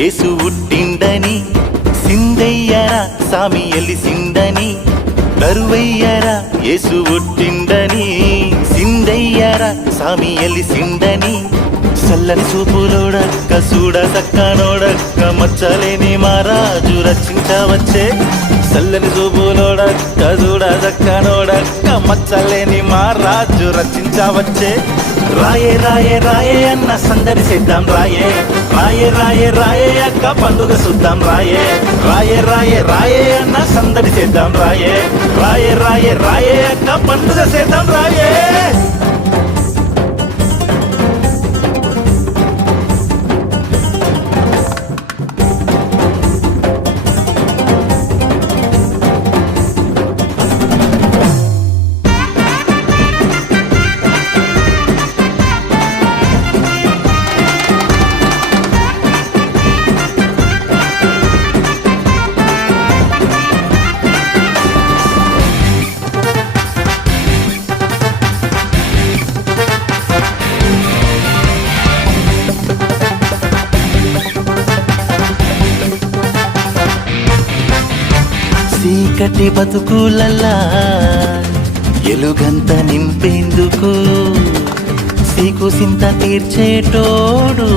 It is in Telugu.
యేసు ఉట్టిండని, సిందయ్యరా సామి ఎలిసిండని, కరువయ్యరా యేసు ఉట్టిండని, సిందయ్యరా సామి ఎలిసిండని, చల్లని చూపులోడక్క చూడ సక్కనోడక్క మచ్చలేని మారాజు రచించవచ్చే, చల్లని చూపులోడక్క చూడ సక్కనోడక్క మచ్చలేని మారాజు రచించవచ్చే. రాయే రాయే రాయే అన్న సందడి చేద్దాం రాయే, రాయే రాయే రాయే అక్క పండుగ చూద్దాం రాయే, రాయే రాయే రాయే అన్న సందడి చేద్దాం రాయే, రాయే రాయే రాయే అక్క పండుగ చేద్దాం రాయే. చీకటి బతుకులల్లా ఎలుగంత నింపేందుకు, సీకు సింత తీర్చేటోడు